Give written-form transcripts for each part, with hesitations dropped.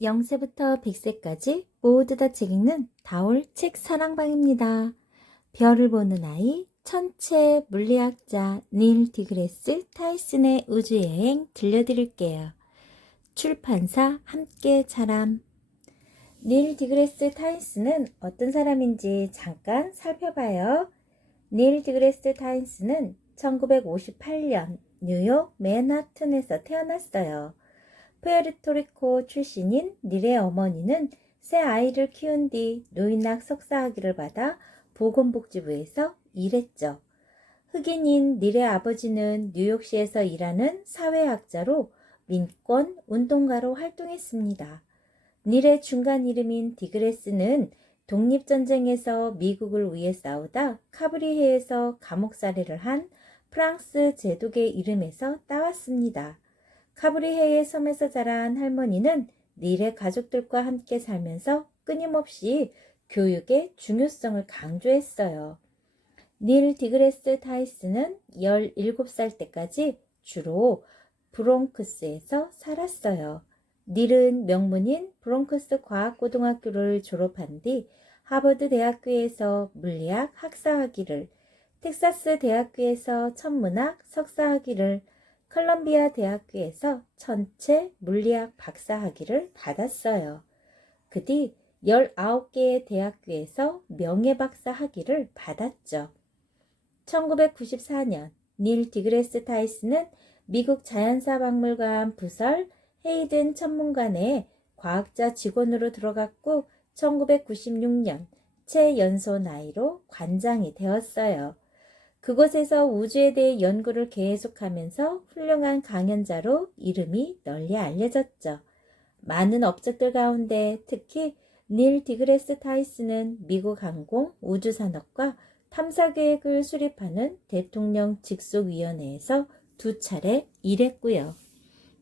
0세부터 100세까지 모두 다 책 읽는 다올 책 사랑방입니다. 별을 보는 아이, 천체 물리학자 닐 디그레스 타이슨의 우주여행 들려드릴게요. 출판사 함께 자람. 닐 디그레스 타이슨은 어떤 사람인지 잠깐 살펴봐요. 닐 디그레스 타이슨은 1958년 뉴욕 맨하튼에서 태어났어요. 푸에르토리코 출신인 닐의 어머니는 새 아이를 키운 뒤 노인학 석사학위를 받아 보건복지부에서 일했죠. 흑인인 닐의 아버지는 뉴욕시에서 일하는 사회학자로 민권 운동가로 활동했습니다. 닐의 중간 이름인 디그레스는 독립전쟁에서 미국을 위해 싸우다 카브리해에서 감옥살이를 한 프랑스 제독의 이름에서 따왔습니다. 카브리해의 섬에서 자란 할머니는 닐의 가족들과 함께 살면서 끊임없이 교육의 중요성을 강조했어요. 닐 디그레스 타이슨은 17살 때까지 주로 브롱크스에서 살았어요. 닐은 명문인 브롱크스 과학고등학교를 졸업한 뒤 하버드 대학교에서 물리학 학사학위를, 텍사스 대학교에서 천문학 석사학위를, 컬럼비아 대학교에서 천체 물리학 박사학위를 받았어요. 그 뒤 19개의 대학교에서 명예박사 학위를 받았죠. 1994년 닐 디그레스 타이슨은 미국 자연사박물관 부설 헤이든 천문관의 과학자 직원으로 들어갔고 1996년 최연소 나이로 관장이 되었어요. 그곳에서 우주에 대해 연구를 계속하면서 훌륭한 강연자로 이름이 널리 알려졌죠. 많은 업적들 가운데 특히 닐 디그레스 타이슨은 미국 항공 우주산업과 탐사계획을 수립하는 대통령 직속위원회에서 2차례 일했고요.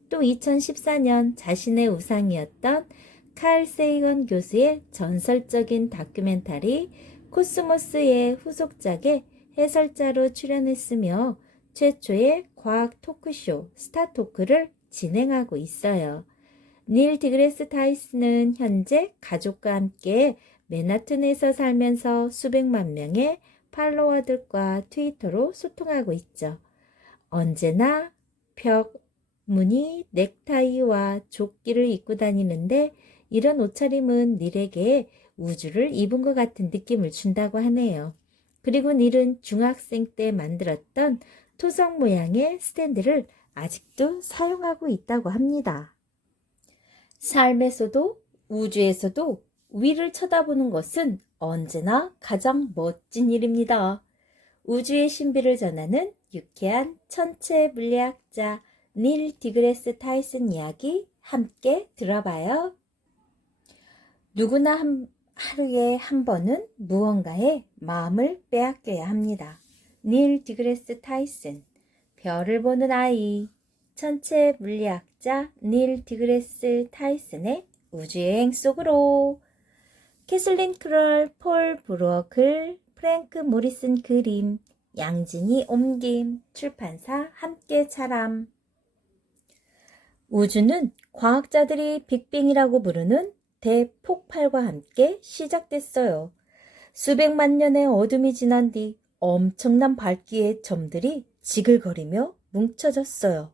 또 2014년 자신의 우상이었던 칼 세이건 교수의 전설적인 다큐멘터리 코스모스의 후속작에 해설자로 출연했으며 최초의 과학 토크쇼 스타토크를 진행하고 있어요. 닐 디그레스 타이슨은 현재 가족과 함께 맨하튼에서 살면서 수백만 명의 팔로워들과 트위터로 소통하고 있죠. 언제나 벽, 무늬, 넥타이와 조끼를 입고 다니는데 이런 옷차림은 닐에게 우주를 입은 것 같은 느낌을 준다고 하네요. 그리고 닐은 중학생 때 만들었던 토성 모양의 스탠드를 아직도 사용하고 있다고 합니다. 삶에서도 우주에서도 위를 쳐다보는 것은 언제나 가장 멋진 일입니다. 우주의 신비를 전하는 유쾌한 천체 물리학자 닐 디그레스 타이슨 이야기 함께 들어봐요. 누구나 하루에 한 번은 무언가에 마음을 빼앗겨야 합니다. 닐 디그레스 타이슨, 별을 보는 아이, 천체 물리학자 닐 디그레스 타이슨의 우주여행 속으로. 캐슬린 크럴, 폴 브루어 글, 프랭크 모리슨 그림, 양진이 옮김, 출판사 함께 자람. 우주는 과학자들이 빅뱅이라고 부르는 대폭발과 함께 시작됐어요. 수백만 년의 어둠이 지난 뒤 엄청난 밝기의 점들이 지글거리며 뭉쳐졌어요.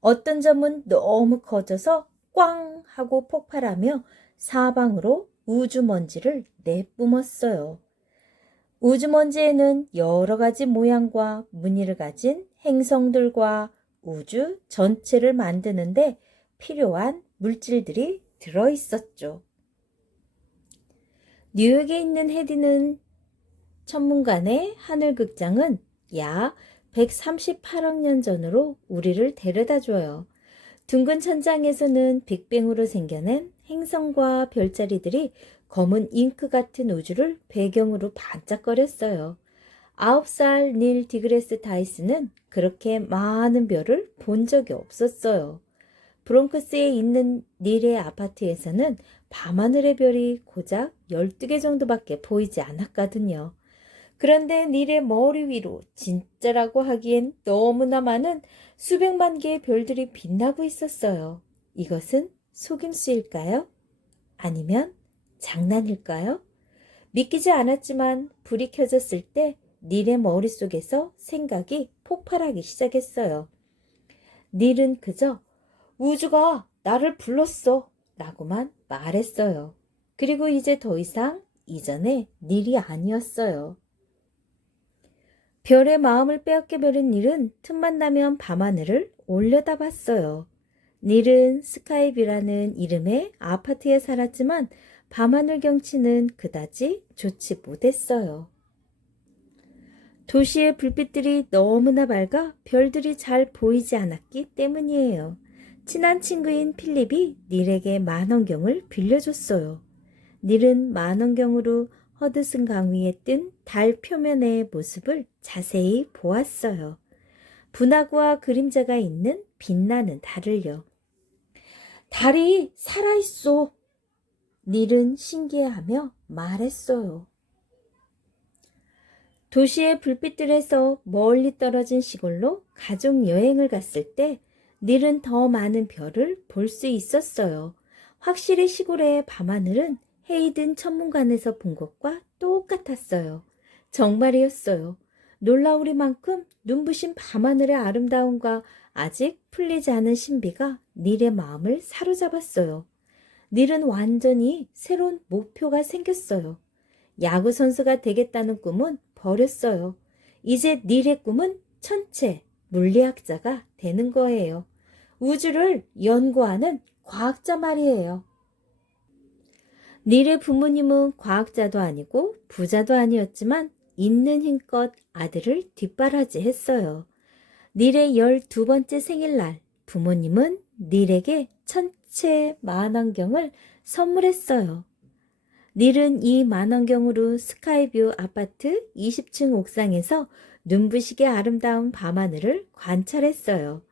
어떤 점은 너무 커져서 꽝 하고 폭발하며 사방으로 우주먼지를 내뿜었어요. 우주먼지에는 여러 가지 모양과 무늬를 가진 행성들과 우주 전체를 만드는데 필요한 물질들이 들어있었죠. 뉴욕에 있는 헤디는 천문관의 하늘극장은 약 138억 년 전으로 우리를 데려다줘요. 둥근 천장에서는 빅뱅으로 생겨낸 행성과 별자리들이 검은 잉크 같은 우주를 배경으로 반짝거렸어요. 9살 닐 디그레스 타이슨은 그렇게 많은 별을 본 적이 없었어요. 브롱크스에 있는 닐의 아파트에서는 밤하늘의 별이 고작 12개 정도밖에 보이지 않았거든요. 그런데 닐의 머리 위로 진짜라고 하기엔 너무나 많은 수백만 개의 별들이 빛나고 있었어요. 이것은 속임수일까요? 아니면 장난일까요? 믿기지 않았지만 불이 켜졌을 때 닐의 머릿속에서 생각이 폭발하기 시작했어요. 닐은 그저 우주가 나를 불렀어 라고만 말했어요. 그리고 이제 더 이상 이전의 닐이 아니었어요. 별의 마음을 빼앗겨버린 닐은 틈만 나면 밤하늘을 올려다봤어요. 닐은 스카이뷰라는 이름의 아파트에 살았지만 밤하늘 경치는 그다지 좋지 못했어요. 도시의 불빛들이 너무나 밝아 별들이 잘 보이지 않았기 때문이에요. 친한 친구인 필립이 닐에게 만원경을 빌려줬어요. 닐은 만원경으로 허드슨 강 위에 뜬 달 표면의 모습을 자세히 보았어요. 분화구와 그림자가 있는 빛나는 달을요. 달이 살아있어. 닐은 신기해하며 말했어요. 도시의 불빛들에서 멀리 떨어진 시골로 가족 여행을 갔을 때 닐은 더 많은 별을 볼 수 있었어요. 확실히 시골의 밤하늘은 헤이든 천문관에서 본 것과 똑같았어요. 정말이었어요. 놀라우리만큼 눈부신 밤하늘의 아름다움과 아직 풀리지 않은 신비가 닐의 마음을 사로잡았어요. 닐은 완전히 새로운 목표가 생겼어요. 야구 선수가 되겠다는 꿈은 버렸어요. 이제 닐의 꿈은 천체 물리학자가 되는 거예요. 우주를 연구하는 과학자 말이에요. 닐의 부모님은 과학자도 아니고 부자도 아니었지만 있는 힘껏 아들을 뒷바라지했어요. 닐의 12번째 생일날 부모님은 닐에게 천체 만원경을 선물했어요. 닐은 이 만원경으로 스카이뷰 아파트 20층 옥상에서 눈부시게 아름다운 밤하늘을 관찰했어요.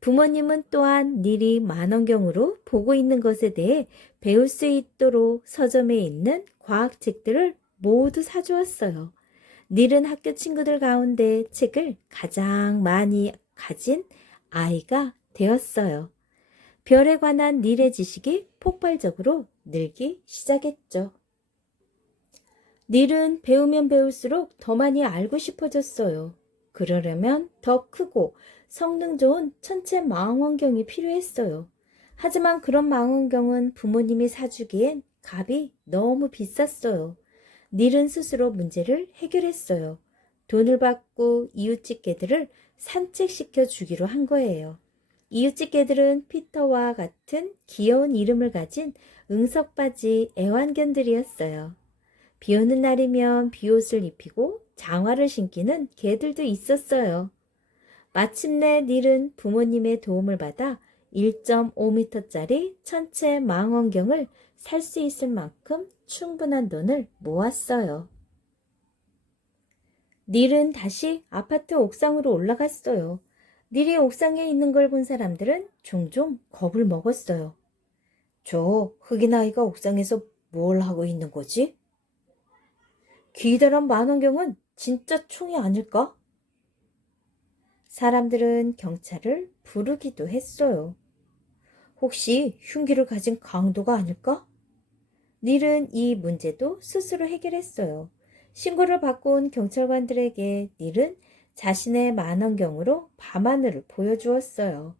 부모님은 또한 닐이 만원경으로 보고 있는 것에 대해 배울 수 있도록 서점에 있는 과학책들을 모두 사주었어요. 닐은 학교 친구들 가운데 책을 가장 많이 가진 아이가 되었어요. 별에 관한 닐의 지식이 폭발적으로 늘기 시작했죠. 닐은 배우면 배울수록 더 많이 알고 싶어졌어요. 그러려면 더 크고 성능 좋은 천체 망원경이 필요했어요. 하지만 그런 망원경은 부모님이 사주기엔 값이 너무 비쌌어요. 닐은 스스로 문제를 해결했어요. 돈을 받고 이웃집 개들을 산책시켜 주기로 한 거예요. 이웃집 개들은 피터와 같은 귀여운 이름을 가진 응석바지 애완견들이었어요. 비 오는 날이면 비옷을 입히고 장화를 신기는 개들도 있었어요. 마침내 닐은 부모님의 도움을 받아 1.5m짜리 천체 망원경을 살 수 있을 만큼 충분한 돈을 모았어요. 닐은 다시 아파트 옥상으로 올라갔어요. 닐이 옥상에 있는 걸 본 사람들은 종종 겁을 먹었어요. 저 흑인 아이가 옥상에서 뭘 하고 있는 거지? 기다란 만원경은 진짜 총이 아닐까? 사람들은 경찰을 부르기도 했어요. 혹시 흉기를 가진 강도가 아닐까? 닐은 이 문제도 스스로 해결했어요. 신고를 받고 온 경찰관들에게 닐은 자신의 만원경으로 밤하늘을 보여주었어요.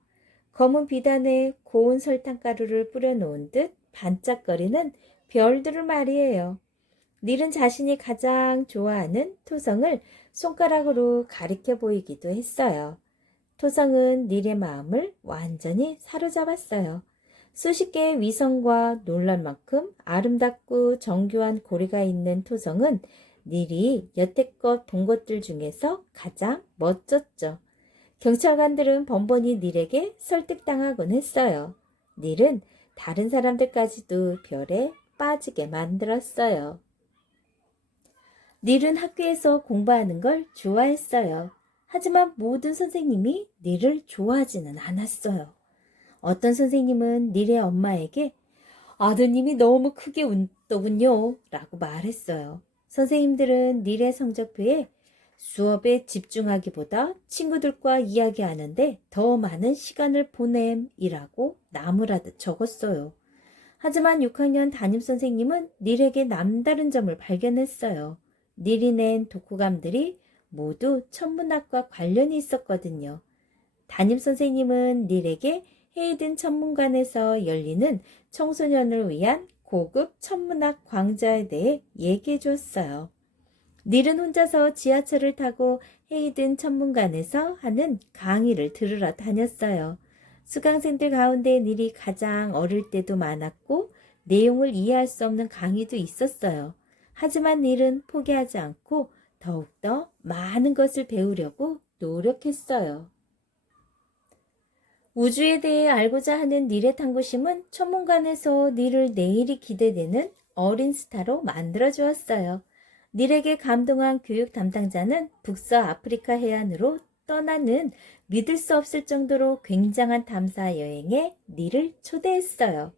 검은 비단에 고운 설탕가루를 뿌려놓은 듯 반짝거리는 별들을 말이에요. 닐은 자신이 가장 좋아하는 토성을 손가락으로 가리켜 보이기도 했어요. 토성은 닐의 마음을 완전히 사로잡았어요. 수십 개의 위성과 놀랄 만큼 아름답고 정교한 고리가 있는 토성은 닐이 여태껏 본 것들 중에서 가장 멋졌죠. 경찰관들은 번번이 닐에게 설득당하곤 했어요. 닐은 다른 사람들까지도 별에 빠지게 만들었어요. 닐은 학교에서 공부하는 걸 좋아했어요. 하지만 모든 선생님이 닐을 좋아하지는 않았어요. 어떤 선생님은 닐의 엄마에게 아드님이 너무 크게 웃더군요 라고 말했어요. 선생님들은 닐의 성적표에 수업에 집중하기보다 친구들과 이야기하는데 더 많은 시간을 보냄이라고 나무라듯 적었어요. 하지만 6학년 담임선생님은 닐에게 남다른 점을 발견했어요. 닐이 낸 독후감들이 모두 천문학과 관련이 있었거든요. 담임선생님은 닐에게 헤이든 천문관에서 열리는 청소년을 위한 고급 천문학 광자에 대해 얘기해 주었어요. 닐은 혼자서 지하철을 타고 헤이든 천문관에서 하는 강의를 들으러 다녔어요. 수강생들 가운데 닐이 가장 어릴 때도 많았고 내용을 이해할 수 없는 강의도 있었어요. 하지만 닐은 포기하지 않고 더욱더 많은 것을 배우려고 노력했어요. 우주에 대해 알고자 하는 닐의 탐구심은 천문관에서 닐을 내일이 기대되는 어린 스타로 만들어 주었어요. 닐에게 감동한 교육 담당자는 북서아프리카 해안으로 떠나는 믿을 수 없을 정도로 굉장한 탐사 여행에 닐을 초대했어요.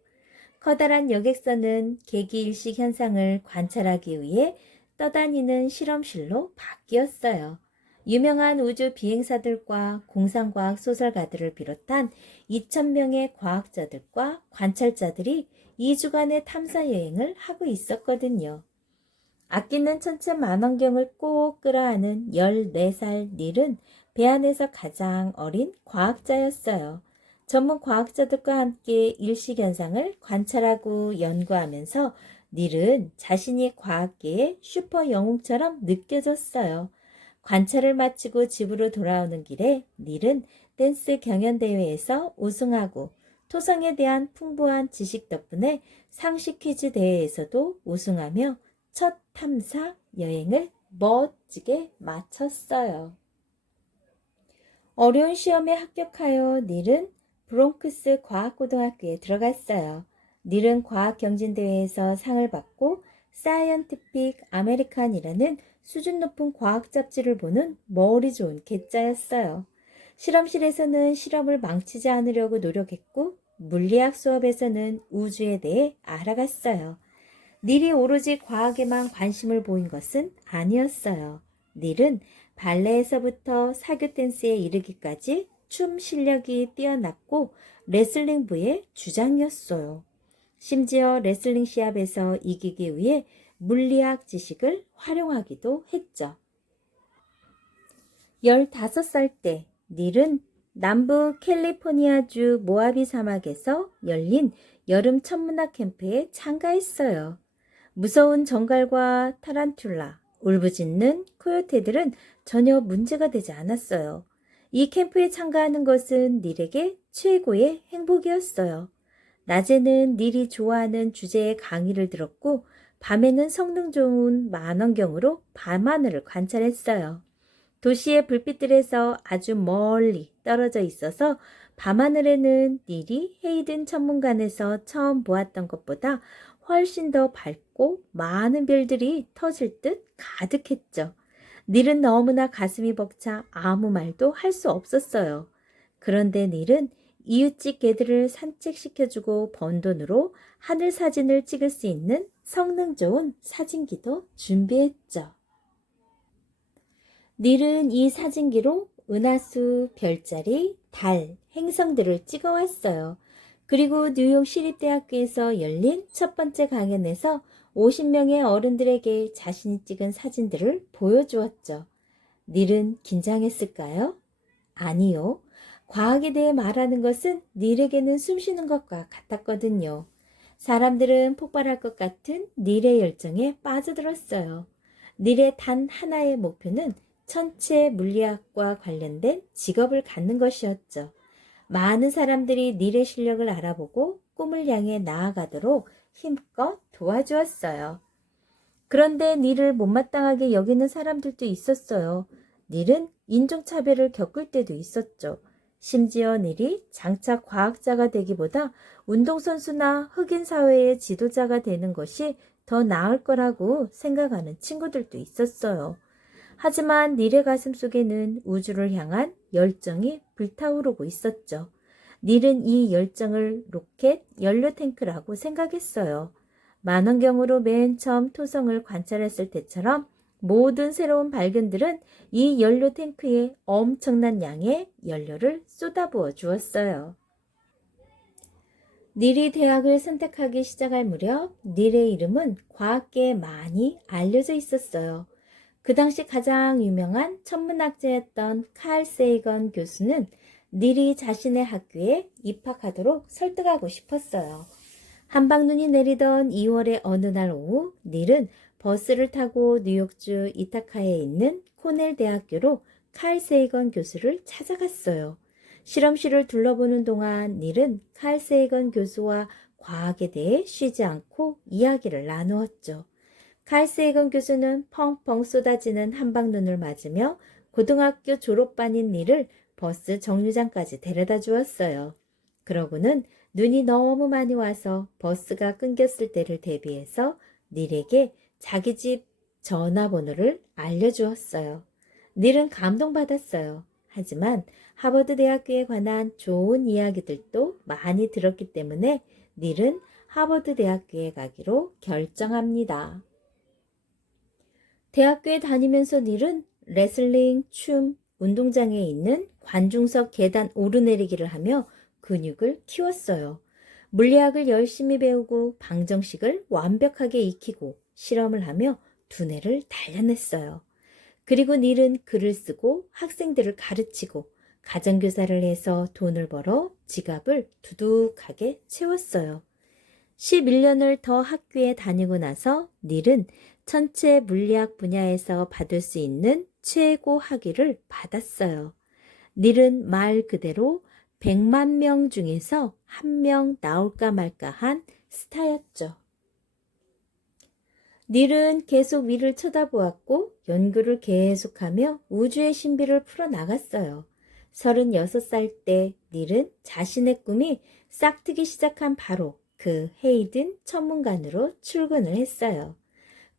커다란 여객선은 계기일식 현상을 관찰하기 위해 떠다니는 실험실로 바뀌었어요. 유명한 우주 비행사들과 공상과학 소설가들을 비롯한 2,000명의 과학자들과 관찰자들이 2주간의 탐사 여행을 하고 있었거든요. 아끼는 천체만원경을 꼭 끌어안은 14살 닐은 배 안에서 가장 어린 과학자였어요. 전문 과학자들과 함께 일시현상을 관찰하고 연구하면서 닐은 자신이 과학계의 슈퍼 영웅처럼 느껴졌어요. 관찰을 마치고 집으로 돌아오는 길에 닐은 댄스 경연대회에서 우승하고 토성에 대한 풍부한 지식 덕분에 상식 퀴즈 대회에서도 우승하며 첫 탐사 여행을 멋지게 마쳤어요. 어려운 시험에 합격하여 닐은 브롱크스 과학고등학교에 들어갔어요. 닐은 과학경진대회에서 상을 받고 사이언티픽 아메리칸이라는 수준 높은 과학 잡지를 보는 머리 좋은 괴짜였어요. 실험실에서는 실험을 망치지 않으려고 노력했고 물리학 수업에서는 우주에 대해 알아갔어요. 닐이 오로지 과학에만 관심을 보인 것은 아니었어요. 닐은 발레에서부터 사교 댄스에 이르기까지 춤 실력이 뛰어났고 레슬링부의 주장이었어요. 심지어 레슬링 시합에서 이기기 위해 물리학 지식을 활용하기도 했죠. 15살 때 닐은 남부 캘리포니아주 모하비 사막에서 열린 여름 천문학 캠프에 참가했어요. 무서운 정갈과 타란툴라, 울부짖는 코요테들은 전혀 문제가 되지 않았어요. 이 캠프에 참가하는 것은 닐에게 최고의 행복이었어요. 낮에는 닐이 좋아하는 주제의 강의를 들었고 밤에는 성능 좋은 만원경으로 밤하늘을 관찰했어요. 도시의 불빛들에서 아주 멀리 떨어져 있어서 밤하늘에는 닐이 헤이든 천문관에서 처음 보았던 것보다 훨씬 더 밝고 많은 별들이 터질 듯 가득했죠. 닐은 너무나 가슴이 벅차 아무 말도 할 수 없었어요. 그런데 닐은 이웃집 개들을 산책시켜주고 번 돈으로 하늘 사진을 찍을 수 있는 성능 좋은 사진기도 준비했죠. 닐은 이 사진기로 은하수, 별자리, 달, 행성들을 찍어왔어요. 그리고 뉴욕 시립대학교에서 열린 첫 번째 강연에서 50명의 어른들에게 자신이 찍은 사진들을 보여주었죠. 닐은 긴장했을까요? 아니요. 과학에 대해 말하는 것은 닐에게는 숨쉬는 것과 같았거든요. 사람들은 폭발할 것 같은 닐의 열정에 빠져들었어요. 닐의 단 하나의 목표는 천체 물리학과 관련된 직업을 갖는 것이었죠. 많은 사람들이 닐의 실력을 알아보고 꿈을 향해 나아가도록 힘껏 도와주었어요. 그런데 닐을 못마땅하게 여기는 사람들도 있었어요. 닐은 인종차별을 겪을 때도 있었죠. 심지어 닐이 장차 과학자가 되기보다 운동선수나 흑인 사회의 지도자가 되는 것이 더 나을 거라고 생각하는 친구들도 있었어요. 하지만 닐의 가슴 속에는 우주를 향한 열정이 불타오르고 있었죠. 닐은 이 열정을 로켓 연료 탱크라고 생각했어요. 만원경으로 맨 처음 토성을 관찰했을 때처럼 모든 새로운 발견들은 이 연료 탱크에 엄청난 양의 연료를 쏟아부어 주었어요. 닐이 대학을 선택하기 시작할 무렵 닐의 이름은 과학계에 많이 알려져 있었어요. 그 당시 가장 유명한 천문학자였던 칼 세이건 교수는 닐이 자신의 학교에 입학하도록 설득하고 싶었어요. 한방눈이 내리던 2월의 어느 날 오후 닐은 버스를 타고 뉴욕주 이타카에 있는 코넬 대학교로 칼 세이건 교수를 찾아갔어요. 실험실을 둘러보는 동안 닐은 칼 세이건 교수와 과학에 대해 쉬지 않고 이야기를 나누었죠. 칼 세이건 교수는 펑펑 쏟아지는 한방눈을 맞으며 고등학교 졸업반인 닐을 버스 정류장까지 데려다 주었어요. 그러고는 눈이 너무 많이 와서 버스가 끊겼을 때를 대비해서 닐에게 자기 집 전화번호를 알려주었어요. 닐은 감동받았어요. 하지만 하버드 대학교에 관한 좋은 이야기들도 많이 들었기 때문에 닐은 하버드 대학교에 가기로 결정합니다. 대학교에 다니면서 닐은 레슬링, 춤, 운동장에 있는 관중석 계단 오르내리기를 하며 근육을 키웠어요. 물리학을 열심히 배우고 방정식을 완벽하게 익히고 실험을 하며 두뇌를 단련했어요. 그리고 닐은 글을 쓰고 학생들을 가르치고 가정교사를 해서 돈을 벌어 지갑을 두둑하게 채웠어요. 11년을 더 학교에 다니고 나서 닐은 천체 물리학 분야에서 받을 수 있는 최고 학위를 받았어요. 닐은 말 그대로 100만 명 중에서 한 명 나올까 말까 한 스타였죠. 닐은 계속 위를 쳐다보았고 연구를 계속하며 우주의 신비를 풀어나갔어요. 36살 때 닐은 자신의 꿈이 싹트기 시작한 바로 그 헤이든 천문관으로 출근을 했어요.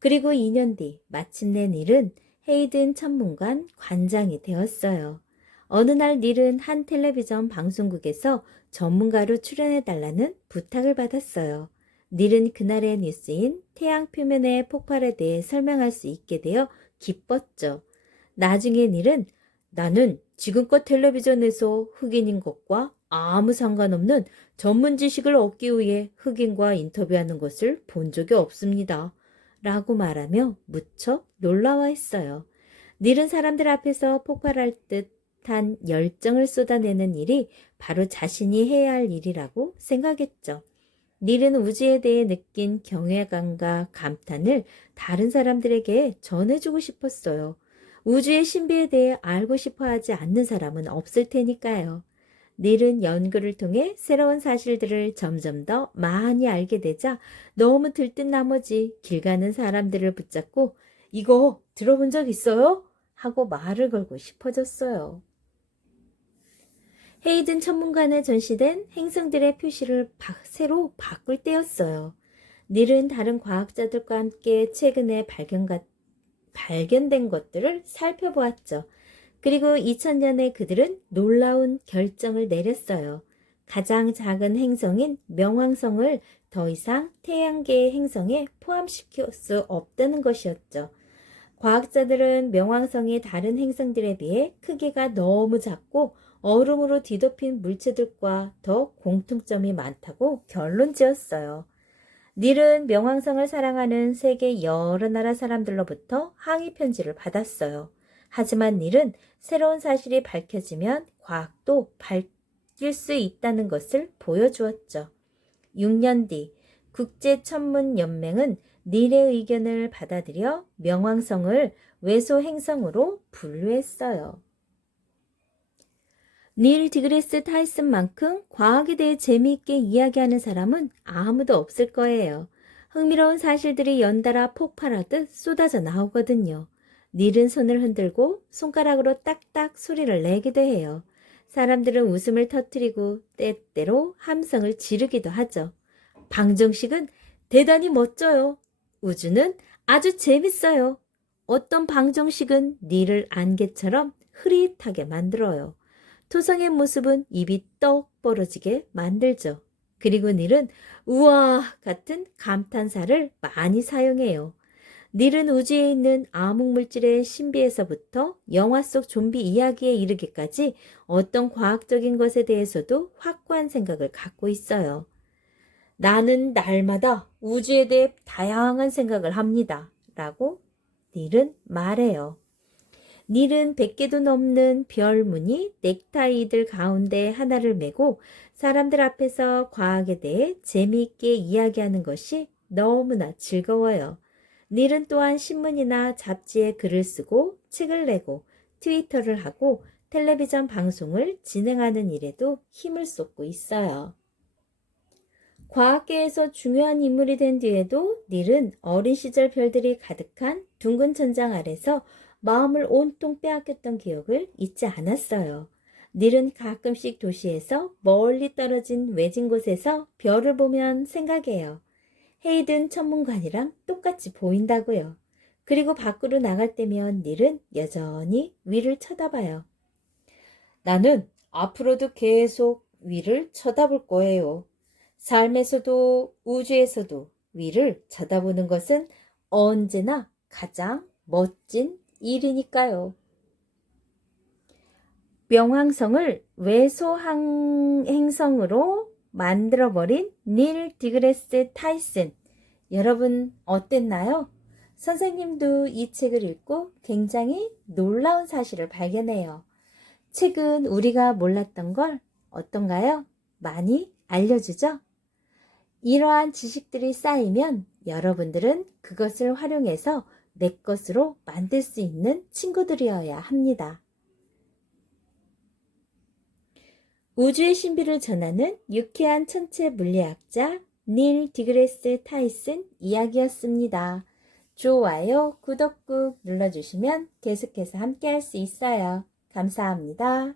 그리고 2년 뒤 마침내 닐은 헤이든 천문관 관장이 되었어요. 어느 날 닐은 한 텔레비전 방송국에서 전문가로 출연해달라는 부탁을 받았어요. 닐은 그날의 뉴스인 태양 표면의 폭발에 대해 설명할 수 있게 되어 기뻤죠. 나중에 닐은 나는 지금껏 텔레비전에서 흑인인 것과 아무 상관없는 전문 지식을 얻기 위해 흑인과 인터뷰하는 것을 본 적이 없습니다. 라고 말하며 무척 놀라워했어요. 닐은 사람들 앞에서 폭발할 듯한 열정을 쏟아내는 일이 바로 자신이 해야 할 일이라고 생각했죠. 닐은 우주에 대해 느낀 경외감과 감탄을 다른 사람들에게 전해주고 싶었어요. 우주의 신비에 대해 알고 싶어 하지 않는 사람은 없을 테니까요. 닐은 연구를 통해 새로운 사실들을 점점 더 많이 알게 되자 너무 들뜬 나머지 길 가는 사람들을 붙잡고 이거 들어본 적 있어요? 하고 말을 걸고 싶어졌어요. 헤이든 천문관에 전시된 행성들의 표시를 새로 바꿀 때였어요. 닐은 다른 과학자들과 함께 최근에 발견된 것들을 살펴보았죠. 그리고 2000년에 그들은 놀라운 결정을 내렸어요. 가장 작은 행성인 명왕성을 더 이상 태양계의 행성에 포함시킬 수 없다는 것이었죠. 과학자들은 명왕성이 다른 행성들에 비해 크기가 너무 작고 얼음으로 뒤덮인 물체들과 더 공통점이 많다고 결론 지었어요. 닐은 명왕성을 사랑하는 세계 여러 나라 사람들로부터 항의 편지를 받았어요. 하지만 닐은 새로운 사실이 밝혀지면 과학도 바뀔 수 있다는 것을 보여주었죠. 6년 뒤 국제천문연맹은 닐의 의견을 받아들여 명왕성을 외소 행성으로 분류했어요. 닐 디그레스 타이슨만큼 과학에 대해 재미있게 이야기하는 사람은 아무도 없을 거예요. 흥미로운 사실들이 연달아 폭발하듯 쏟아져 나오거든요. 닐은 손을 흔들고 손가락으로 딱딱 소리를 내기도 해요. 사람들은 웃음을 터뜨리고 때때로 함성을 지르기도 하죠. 방정식은 대단히 멋져요. 우주는 아주 재밌어요. 어떤 방정식은 닐을 안개처럼 흐릿하게 만들어요. 토성의 모습은 입이 떡 벌어지게 만들죠. 그리고 닐은 우와 같은 감탄사를 많이 사용해요. 닐은 우주에 있는 암흑물질의 신비에서부터 영화 속 좀비 이야기에 이르기까지 어떤 과학적인 것에 대해서도 확고한 생각을 갖고 있어요. 나는 날마다 우주에 대해 다양한 생각을 합니다. 라고 닐은 말해요. 닐은 100개도 넘는 별 무늬 넥타이들 가운데 하나를 메고 사람들 앞에서 과학에 대해 재미있게 이야기하는 것이 너무나 즐거워요. 닐은 또한 신문이나 잡지에 글을 쓰고 책을 내고 트위터를 하고 텔레비전 방송을 진행하는 일에도 힘을 쏟고 있어요. 과학계에서 중요한 인물이 된 뒤에도 닐은 어린 시절 별들이 가득한 둥근 천장 아래서 마음을 온통 빼앗겼던 기억을 잊지 않았어요. 닐은 가끔씩 도시에서 멀리 떨어진 외진 곳에서 별을 보면 생각해요. 헤이든 천문관이랑 똑같이 보인다고요. 그리고 밖으로 나갈 때면 닐은 여전히 위를 쳐다봐요. 나는 앞으로도 계속 위를 쳐다볼 거예요. 삶에서도 우주에서도 위를 쳐다보는 것은 언제나 가장 멋진 일이니까요. 명왕성을 외소행성으로 만들어버린 닐 디그레스 타이슨. 여러분 어땠나요? 선생님도 이 책을 읽고 굉장히 놀라운 사실을 발견해요. 책은 우리가 몰랐던 걸 어떤가요? 많이 알려주죠? 이러한 지식들이 쌓이면 여러분들은 그것을 활용해서 내 것으로 만들 수 있는 친구들이어야 합니다. 우주의 신비를 전하는 유쾌한 천체 물리학자 닐 디그레스 타이슨 이야기였습니다. 좋아요, 구독 꾹 눌러주시면 계속해서 함께 할 수 있어요. 감사합니다.